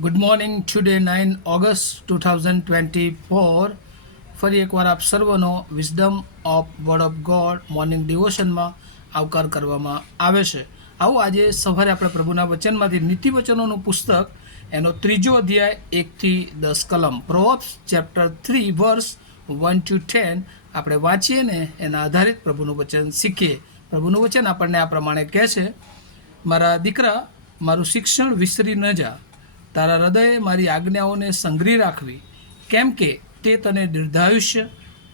Good morning. Today 9 August 2024 ફરી એકવાર આપ સર્વનો wisdom of word of God morning ડિવોશનમાં આવકાર કરવામાં આવે છે. આવું આજે સવારે આપણે પ્રભુના વચનમાંથી નીતિવચનોનું પુસ્તક એનો 3જો અધ્યાય 1-10 કલમ પ્રોવર્બ્સ ચેપ્ટર 3 વર્સ 1-10 આપણે વાંચીએ ને એના આધારિત પ્રભુનું વચન શીખીએ. પ્રભુનું વચન આપણને આ પ્રમાણે કહે છે, મારા દીકરા, મારું શિક્ષણ વિસરી ન જા. તારા હૃદયે મારી આજ્ઞાઓને સંગ્રહી રાખવી, કેમ કે તે તને દીર્ઘાયુષ્ય,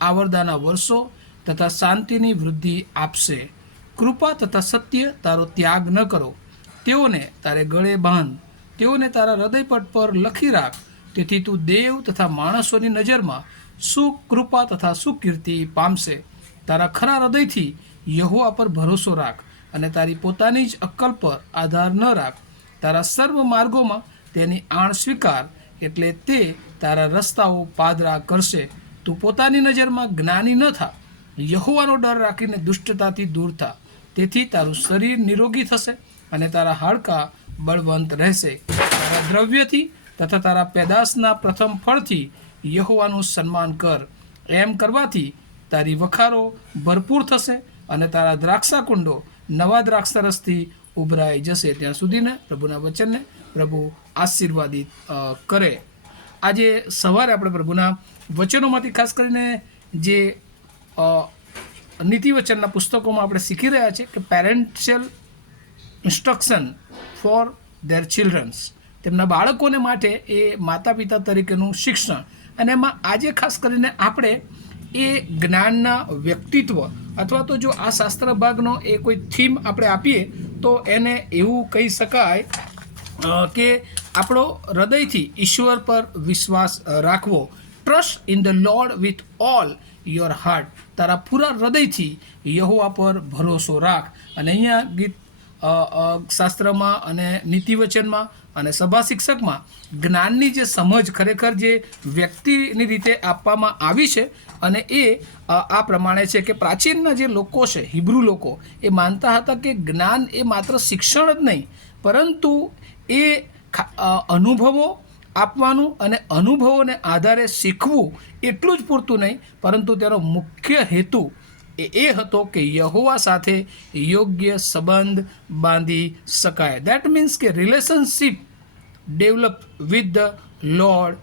આવરદાના વર્ષો તથા શાંતિની વૃદ્ધિ આપશે. કૃપા તથા સત્ય તારો ત્યાગ ન કરો. તેઓને તારે ગળે બાંધ, તેઓને તારા હૃદયપટ પર લખી રાખ. તેથી તું દેવ તથા માણસોની નજરમાં સુખ, કૃપા તથા સુકીર્તિ પામશે. તારા ખરા હૃદયથી યહોવા પર ભરોસો રાખ અને તારી પોતાની જ અક્કલ પર આધાર ન રાખ. તારા સર્વ માર્ગોમાં તેની આણ સ્વીકાર, એટલે તે તારા રસ્તાઓ પાદરા કરશે. તું પોતાની નજરમાં જ્ઞાની ન થા, યહોવાનો ડર રાખીને દુષ્ટતાથી દૂર થા. તેથી તારું શરીર નિરોગી થશે અને તારા હાડકાં બળવંત રહેશે. તારા દ્રવ્યથી તથા તારા પેદાશના પ્રથમ ફળથી યહોવાનું સન્માન કર. એમ કરવાથી તારી વખારો ભરપૂર થશે અને તારા દ્રાક્ષાકુંડો નવા દ્રાક્ષરસથી ઉભરાઈ જશે. ત્યાં સુધીને પ્રભુના વચનને પ્રભુ આશીર્વાદિત કરે. આજે સવારે આપણે પ્રભુના વચનોમાંથી ખાસ કરીને જે નીતિવચનના પુસ્તકોમાં આપણે શીખી રહ્યા છીએ કે પેરેન્શિયલ ઇન્સ્ટ્રક્શન ફોર ધેર ચિલ્ડ્રન્સ, તેમના બાળકોને માટે એ માતા પિતા તરીકેનું શિક્ષણ. અને એમાં આજે ખાસ કરીને આપણે એ જ્ઞાનના વ્યક્તિત્વ અથવા તો જો આ શાસ્ત્ર ભાગનો એ કોઈ થીમ આપણે આપીએ તો એને એવું કહી શકાય કે આપણો હૃદયથી ઈશ્વર પર વિશ્વાસ રાખવો. Trust in the lord with all your heart. તારા પૂરા હૃદયથી યહોવા પર ભરોસો રાખ. અને અહીંયા ગીત શાસ્ત્રમાં અને નીતિવચનમાં અને સભા શિક્ષકમાં જ્ઞાનની જે સમજ ખરેખર જે વ્યક્તિની રીતે આપવામાં આવી છે અને એ આ પ્રમાણે છે કે પ્રાચીનના જે લોકો છે, હિબ્રુ લોકો, એ માનતા હતા કે જ્ઞાન એ માત્ર શિક્ષણ જ નહીં, પરંતુ એ અનુભવો આપવાનું અને અનુભવોને આધારે શીખવું એટલું જ પૂરતું નહીં, પરંતુ તેનો મુખ્ય હેતુ એ હતો કે યહોવા સાથે યોગ્ય સંબંધ બાંધી શકાય. દેટ મીન્સ કે relationship develop with the Lord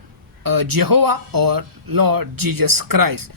Jehovah or Lord Jesus Christ.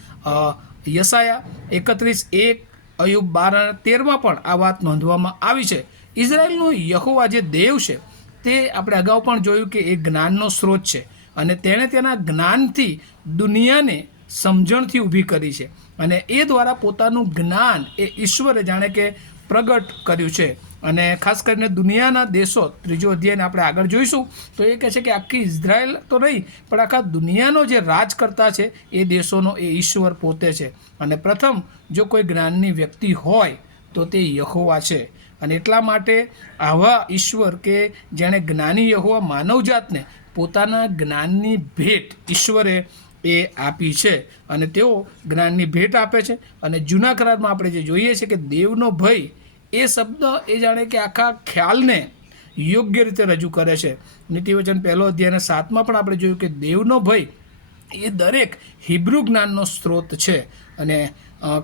યશાયા 31:1, અયુબ 12:13 પણ આ વાત નોંધવામાં આવી છે. ઇઝરાયલનો યહોવા જે દેવ છે તે આપણે અગાઉ પણ જોયું કે એ જ્ઞાનનો સ્ત્રોત છે અને તેણે તેના જ્ઞાનથી દુનિયાને સમજણથી ઊભી કરી છે અને એ દ્વારા પોતાનું જ્ઞાન એ ઈશ્વરે જાણે કે પ્રગટ કર્યું છે. અને ખાસ કરીને દુનિયાના દેશો, 3જો અધ્યાયને આપણે આગળ જોઈશું તો એ કહે છે કે આખી ઇઝરાયલ તો નહીં પણ આખા દુનિયાનો જે રાજકર્તા છે એ દેશોનો એ ઈશ્વર પોતે છે. અને પ્રથમ જો કોઈ જ્ઞાનની વ્યક્તિ હોય તો તે યહોવા છે. અને એટલા માટે આવા ઈશ્વર કે જેણે જ્ઞાની યહોવા માનવજાતને પોતાના જ્ઞાનની ભેટ ઈશ્વરે એ આપી છે અને તેઓ જ્ઞાનની ભેટ આપે છે. અને જૂના કરારમાં આપણે જે જોઈએ છે કે દેવનો ભય એ શબ્દ એ જાણે કે આખા ખ્યાલને યોગ્ય રીતે રજૂ કરે છે. નીતિવચન 1 અધ્યાયના 7માં પણ આપણે જોયું કે દેવનો ભય એ દરેક હિબ્રુ જ્ઞાનનો સ્ત્રોત છે. અને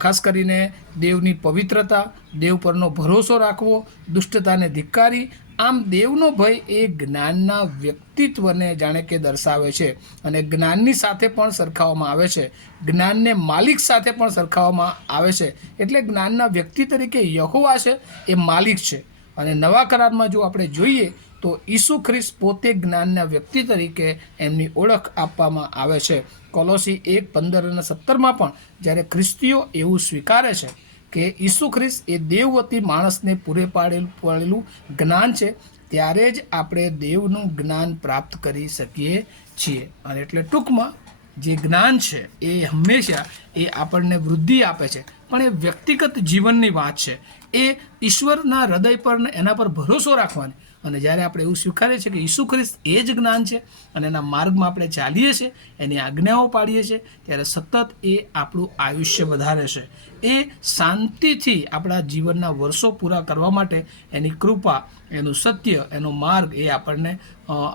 ખાસ કરીને દેવની પવિત્રતા, દેવ પરનો ભરોસો રાખવો, દુષ્ટતાને ધિક્કારી, આમ દેવનો ભય એ જ્ઞાનના વ્યક્તિત્વને જાણે કે દર્શાવે છે અને જ્ઞાનની સાથે પણ સરખાવવામાં આવે છે, જ્ઞાનને માલિક સાથે પણ સરખાવવામાં આવે છે. એટલે જ્ઞાનના વ્યક્તિ તરીકે યહોવા છે એ માલિક છે. અને નવા કરારમાં જો આપણે જોઈએ તો ઈસુ ખ્રિસ્ત પોતે જ્ઞાનના વ્યક્તિ તરીકે એમની ઓળખ આપવામાં આવે છે. કોલોસી 1:15 અને 17માં પણ જ્યારે ખ્રિસ્તીઓ એવું સ્વીકારે છે કે ઈસુ ખ્રિસ્ત એ દેવવતી માણસને પૂરે પાડેલું જ્ઞાન છે, ત્યારે જ આપણે દેવનું જ્ઞાન પ્રાપ્ત કરી શકીએ છીએ. અને એટલે ટૂંકમાં જે જ્ઞાન છે એ હંમેશા એ આપણને વૃદ્ધિ આપે છે, પણ એ વ્યક્તિગત જીવનની વાત છે. એ ઈશ્વરના હૃદય પર એના પર ભરોસો રાખવાની અને જ્યારે આપણે એવું સ્વીકારીએ છીએ કે ઈસુ ખ્રિસ્ત એ જ જ્ઞાન છે અને એના માર્ગમાં આપણે ચાલીએ છીએ, એની આજ્ઞાઓ પાડીએ છીએ, ત્યારે સતત એ આપણું આયુષ્ય વધારે છે. એ શાંતિથી આપણા જીવનના વર્ષો પૂરા કરવા માટે એની કૃપા, એનું સત્ય, એનો માર્ગ એ આપણને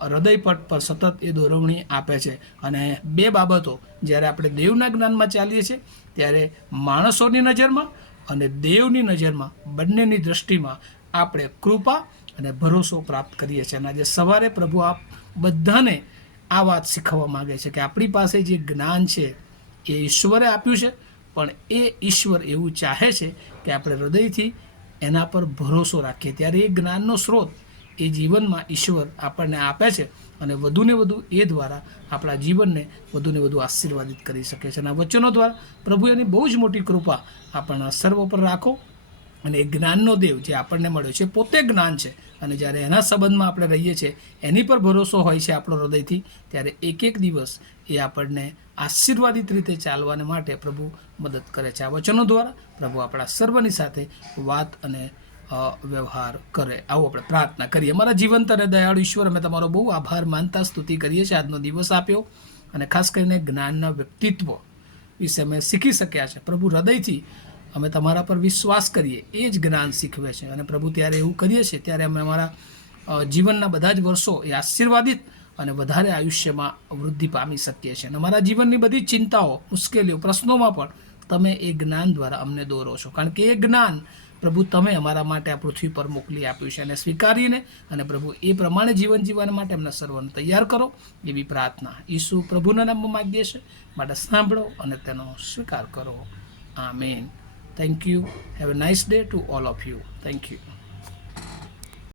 હૃદયપટ પર સતત એ દોરવણી આપે છે. અને બે બાબતો, જ્યારે આપણે દેવના જ્ઞાનમાં ચાલીએ છીએ ત્યારે માણસોની નજરમાં અને દેવની નજરમાં બંનેની દ્રષ્ટિમાં આપણે કૃપા અને ભરોસો પ્રાપ્ત કરીએ છીએ. અને આજે સવારે પ્રભુ આપ બધાને આ વાત શીખવવા માગે છે કે આપણી પાસે જે જ્ઞાન છે એ ઈશ્વરે આપ્યું છે, પણ એ ઈશ્વર એવું ચાહે છે કે આપણે હૃદયથી એના પર ભરોસો રાખીએ. ત્યારે એ જ્ઞાનનો સ્ત્રોત એ જીવનમાં ઈશ્વર આપણને આપે છે અને વધુને વધુ એ દ્વારા આપણા જીવનને વધુને વધુ આશીર્વાદિત કરી શકે છે. અને આ વચનો દ્વારા પ્રભુ એની બહુ જ મોટી કૃપા આપણના સર્વ પર રાખો. અને એ જ્ઞાનનો દેવ જે આપણને મળ્યો છે પોતે જ્ઞાન છે, અને જ્યારે એના સંબંધમાં આપણે રહીએ છીએ, એની પર ભરોસો હોય છે આપણો હૃદયથી, ત્યારે એક એક દિવસ એ આપણને આશીર્વાદિત રીતે ચાલવાને માટે પ્રભુ મદદ કરે છે. આ વચનો દ્વારા પ્રભુ આપણા સર્વની સાથે વાત અને વ્યવહાર કરે. આવો આપણે પ્રાર્થના કરીએ. અમારા જીવંત અને દયાળુ ઈશ્વર, અમે તમારો બહુ આભાર માનતા સ્તુતિ કરીએ છીએ. આજનો દિવસ આપ્યો અને ખાસ કરીને જ્ઞાનના વ્યક્તિત્વ વિશે અમે શીખી શક્યા છે. પ્રભુ, હૃદયથી અમે તમારા પર વિશ્વાસ કરીએ, એ જ જ્ઞાન શીખવે છે. અને પ્રભુ, ત્યારે એવું કરીએ છીએ ત્યારે અમે અમારા જીવનના બધા જ વર્ષો એ આશીર્વાદિત અને વધારે આયુષ્યમાં વૃદ્ધિ પામી શકીએ છીએ. અને અમારા જીવનની બધી ચિંતાઓ, મુશ્કેલીઓ, પ્રશ્નોમાં પણ તમે એ જ્ઞાન દ્વારા અમને દોરો છો, કારણ કે એ જ્ઞાન પ્રભુ તમે અમારા માટે આ પૃથ્વી પર મોકલી આપ્યું છે. અને સ્વીકારીને અને પ્રભુ એ પ્રમાણે જીવન જીવવા માટે અમને સર્વને તૈયાર કરો, એવી પ્રાર્થના ઈસુ પ્રભુના નામમાં માગીએ છીએ. માટે સાંભળો અને તેનો સ્વીકાર કરો. Amen. Thank you. Have a nice day to all of you. Thank you.